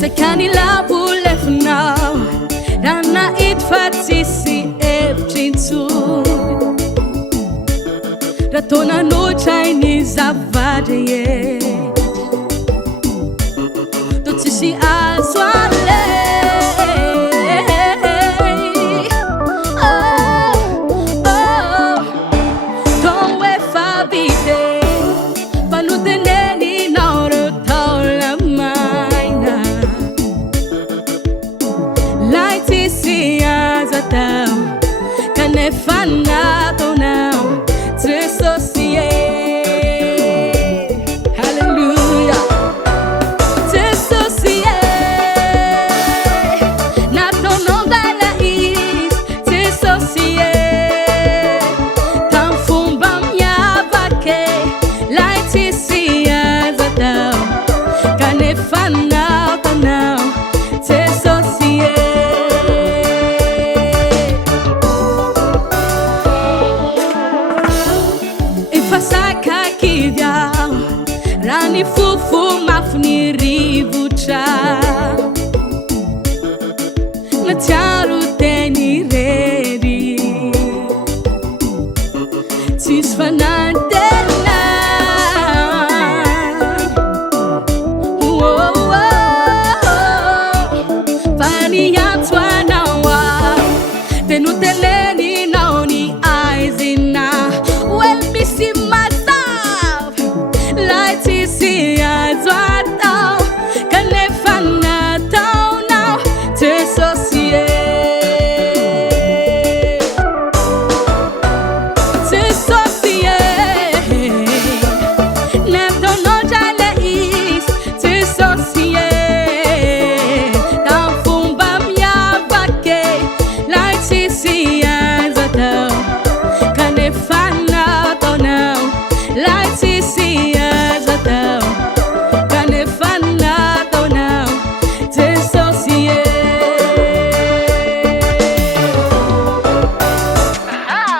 Se kanila bulefinao Rana itfatisi evchinsu Ratona no Chinese avadeye Dotisi azwale Fana now to associate. Hallelujah. To associate. Not on no that is to associate. Tam fumbam ya vake. Light is see as a down. Can it fana now to associate. Fasaka kivya Rani fufu mafni rivucha Na charu teni redi Tisfanante na Fani yatwa na wa Tenuteleni naoni aizina Well, missing myself, light is here as what now. Can I find a town now to associate? To associate. Never know Jala is to associate. Down Fumbam Yabake, light is here as a town. Can I find Lights is see as a town. Can I find out now? To associate. Aha.